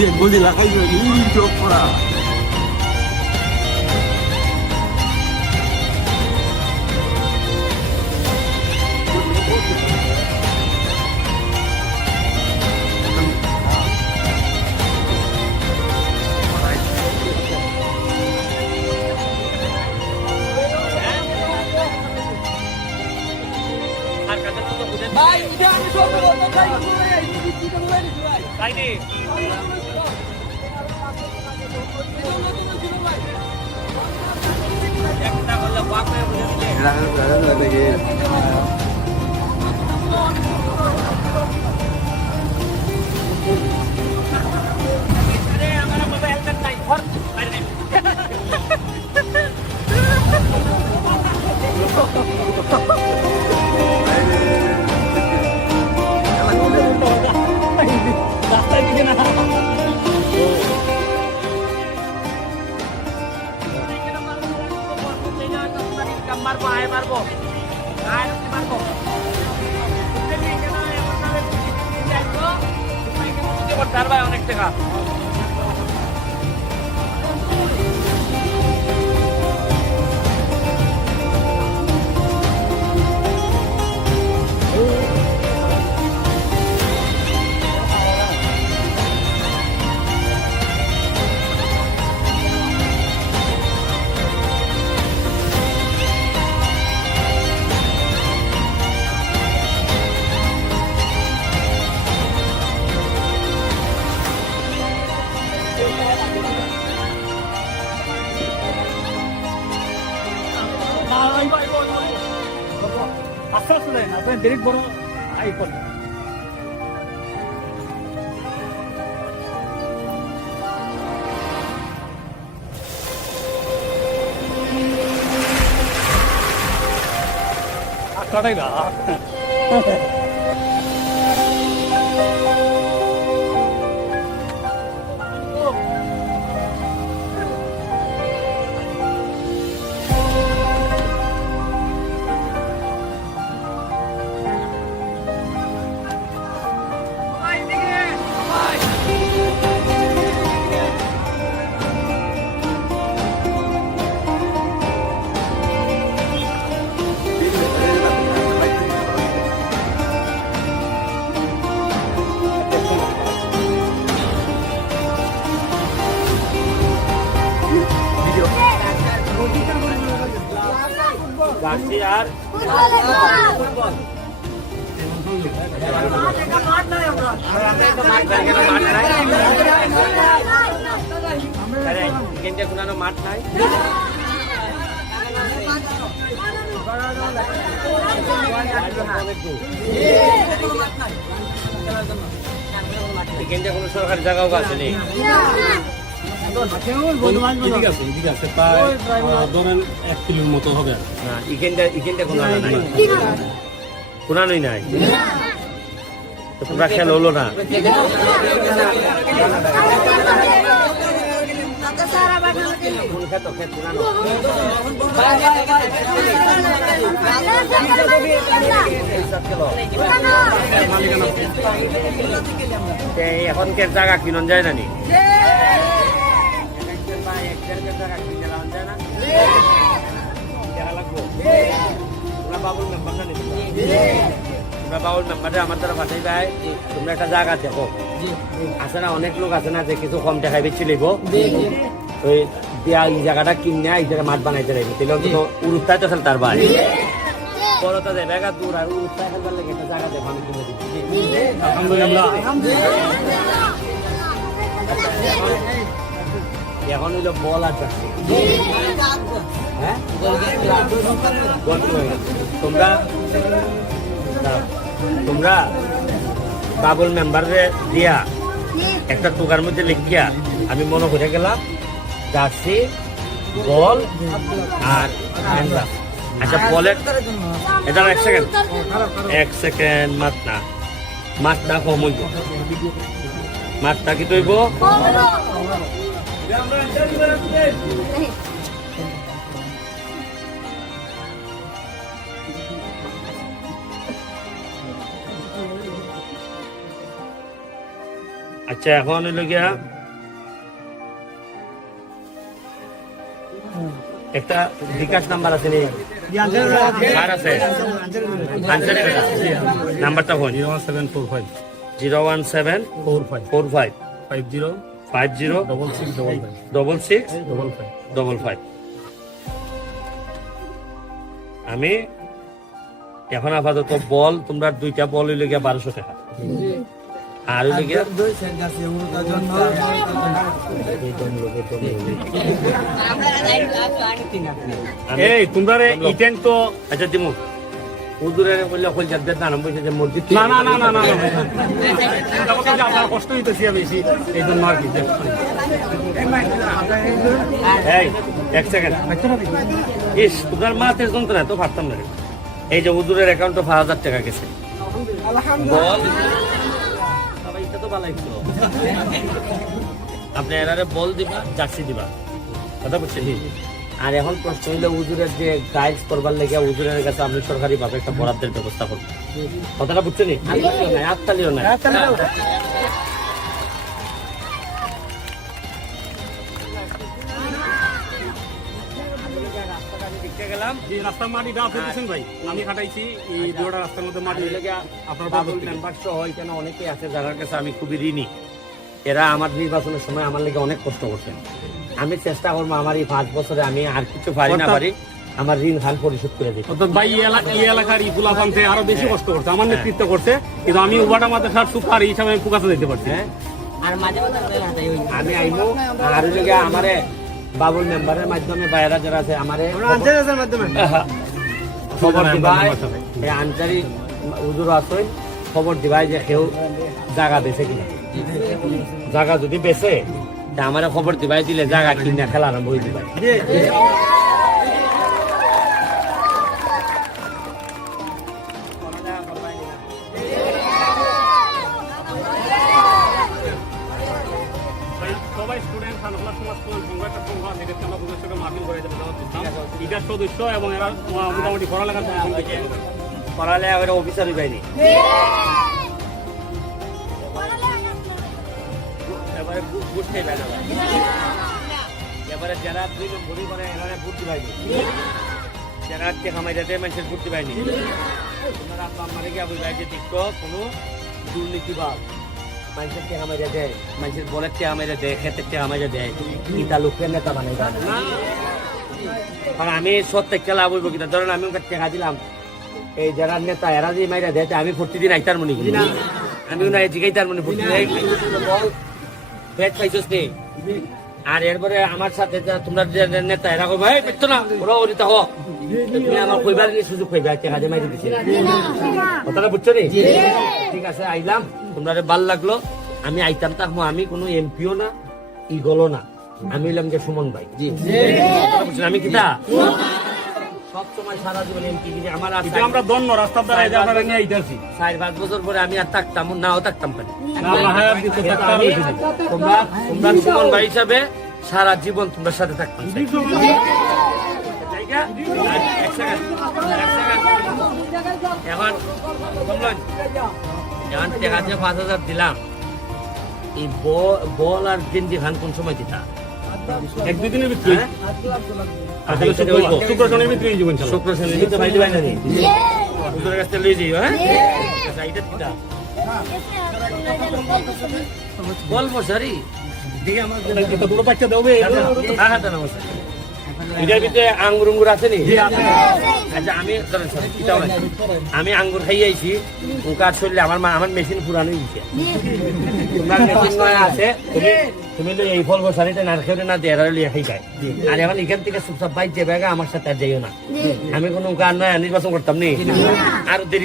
Beli lah kayak gini coba. ভাই এটা আমি সব বলতে চাই এই কি করে ভাই তাই নি একটা বলে বাপরে বলে আরে আমার মোবাইল টা নাই ঘর আরে রাস্তায় দিকে না মারবো আয় মারবো আয় মারবো অনেক টাকা আস্তে আস্তে দেন আপনি ডিরেক্ট বড় আই করুন আটটাই না গাছি আর মাঠ নাই কোনো সরকারি জায়গাও আছে নেই ধরেন 1 কিলোর মতো হবে না এখানটা কোনানোই নাই তো পুরা খেল হলো না এখনকার জায়গা কিনন যায় না নি বাবুল মেম্বার আমার দ্বারা পাঠাই যায় তোমরা একটা জায়গা দেখো আছে না অনেক লোক আছে না যে কিছু কম টাকায় বেশি লিখব ওই দেয়া এই জায়গাটা কিনে এই জায়গায় মাঠ বানাইতে রাখবে তাহলে তো উড়ুত্তায় তো খেল তার বাড়ি বড়টা যাবে একা দূর আর উড়ুত্তায় খেলবার লাগে একটা জায়গা দেখো আমি কিনে দিচ্ছি এখন হইলো বল আছে হ্যাঁ তোমরা বাবুল মেম্বারে দিয়া একটা টুকার মধ্যে লিখিয়া আমি মনে করে গেলাম জার্সি বল আর আচ্ছা বলের এটা 1 সেকেন্ড মাঠটা কম হইব মাঠটা কি তৈব আচ্ছা এখন হইল গিয়া একটা বিকাশ নাম্বার আছে নি কার আছে আনসারে বেটা নাম্বারটা ফোন 01745 017 45 50 50 66 66 আমি এখন আপাতত বল তোমরা দুইটা বল হইলে গিয়া 1200 টাকা আর হইলে গিয়া এই তোমরা ইটেন তো আচ্ছা দিমু হুজুরের বললে কই যাদের নাম বলছে যে মসজিদ না না না না না আপনার কষ্ট হইতেছি বেশি এই জন্য আর কি এই এক সেকেন্ড ইস তোমার মাথের যন্ত্রণা তো পারতাম না রে। এই যে হুজুরের অ্যাকাউন্টে 5000 টাকা গেছে বল বাবা এটা তো ভালো লাগলো আপনি এরারে বল দিবা জার্সি দিবা কথা বুঝছেন আর এখন প্রশ্ন হইলে হুজুরের যে গাইডস করবার লেগে হুজুরের কাছে আপনি সরকারি ভাবে একটা বরাদ্দের ব্যবস্থা করবেন কথাটা বুঝছেন আত্মালিও না গেলাম এই রাস্তার মাটি দাও ফেলতেছেন ভাই আমি খাটাইছি এই দুটো রাস্তার মধ্যে মাটি আপনার বাবুল মেম্বার সহ এখানে অনেকেই আছে যার কাছে আমি খুবই ঋণী এরা আমার নির্বাচনের সময় আমার লেগে অনেক কষ্ট করছেন আমি চেষ্টা করবো আমার এই 5 বছরে আমি আর কিছু পারি না পারি আমার ঋণ খান পরিশোধ করে দিই অর্থাৎ ভাই এই এলাকার ইপুলা ফান্তে আরো বেশি কষ্ট করছে আমার নেতৃত্ব করছে কিন্তু আমি উবাটা মাদ্রাসার সুপার হিসাবে আমি ফুকাতে দিতে পারছি আমি আইবো আর লেগে আমারে বাবুল মেম্বারের মাধ্যমে বাইরা যারা আছে আমারে খবর দিবাই এই আনসারি হুজুর আছে খবর দিবাই যে কেউ জায়গা বেছে কিনা জায়গা যদি বেছে তা আমারে খবর দিবাই দিলে জায়গা কিনা খেলা আরম্ভ হয়ে দিবাই সবাই স্টুডেন্ট খানখোলা সমাজ কল্যাণ সংঘ একটা সংঘ আছে এটাকে আমরা বুঝে সঙ্গে মাহফিল করে দেবো এটার সদস্য এবং এরা মোটামুটি পড়ালেখার পড়ালেখা করে অফিসারই পাইনি এবারে বুঝতে পারে এবারে যারা 2 নম্বরই করে এরা বুঝতে পাইনি যারা খামাই যাতে মানুষের বুঝতে পাইনি তোমার আব্বা আমারে গিয়ে বুঝাই যে দেখো কোনো দুর্নীতিবাদ মানুষের টেকা মাইরা দেয় মানুষের বলের টেকা মাইরা দেয় ক্ষেতের টেকা মাইরা দেয় ইটা লোকের নেতা বানাই কারণ আমি সত্যি লাভ হইব কিনা ধরেন আমি ওকে টেকা দিলাম এই যারা নেতা এরা যে মাইরা দেয় আমি প্রতিদিন আইতার মনে করি আমি না জিগাইতার মনে প্রতিদিন পেট পাইছস নি আর এরপরে আমার সাথে তোমরা যে নেতা এরা কই ভাই পেতো না ওরা ওরিতা হোক তুমি আমার কইবার নিয়ে সুযোগ পাইবা টেকা দিয়ে মাইরে দিছি কথাটা বুঝছো নি ঠিক আছে আইলাম তোমরা ভাল লাগলো আমি আইতাম থাকবো আমি কোনো এমপিও না ইগলও না আমি হইলাম যে সুমন ভাই আমি কিতা সব সময় সারা জীবন এমপি আমার আমরা দন্য রাস্তার দ্বারা এই আপনারা নিয়ে আইতাছি 4-5 বছর পরে আমি আর থাকতাম নাও থাকতাম পারি আল্লাহ হায়াত দিতে থাকতে তোমরা তোমরা সুমন ভাই হিসাবে সারা জীবন তোমার সাথে থাকতাম এখন এখন টাকা দিয়ে 5,000 দিলাম এই বল আর গেঞ্জি খান কোন সময় দিতা 1-2 দিনের ভিতরে শুক্র শনির ভিতরে জীবন চালাও শুক্র শনি দিতে ভাই দিবাই না নি হুজুরের কাছে লই যাই হ্যাঁ আচ্ছা এটা দিতা বল মশারি দিকে আমার এটা বড় বাচ্চা দেবে হ্যাঁ হ্যাঁ নমস্কার এটার ভিতরে আঙ্গুর উঙ্গুর আছে নি আচ্ছা আমি আমি আঙ্গুর খাই আইছি ওকার শরীরে আমার মেশিন পুরানো গেছে তোমার মেশিন নয় আছে তুমি তো এই ফল বসারিটা না খেয়ে না দেড় লিয়ে খাই খাই আর এখন এখান থেকে চুপচাপ বাইক যে ব্যাগা আমার সাথে আর যাইও না আমি কোনো কার নয় নির্বাচন করতাম নি আর দেরি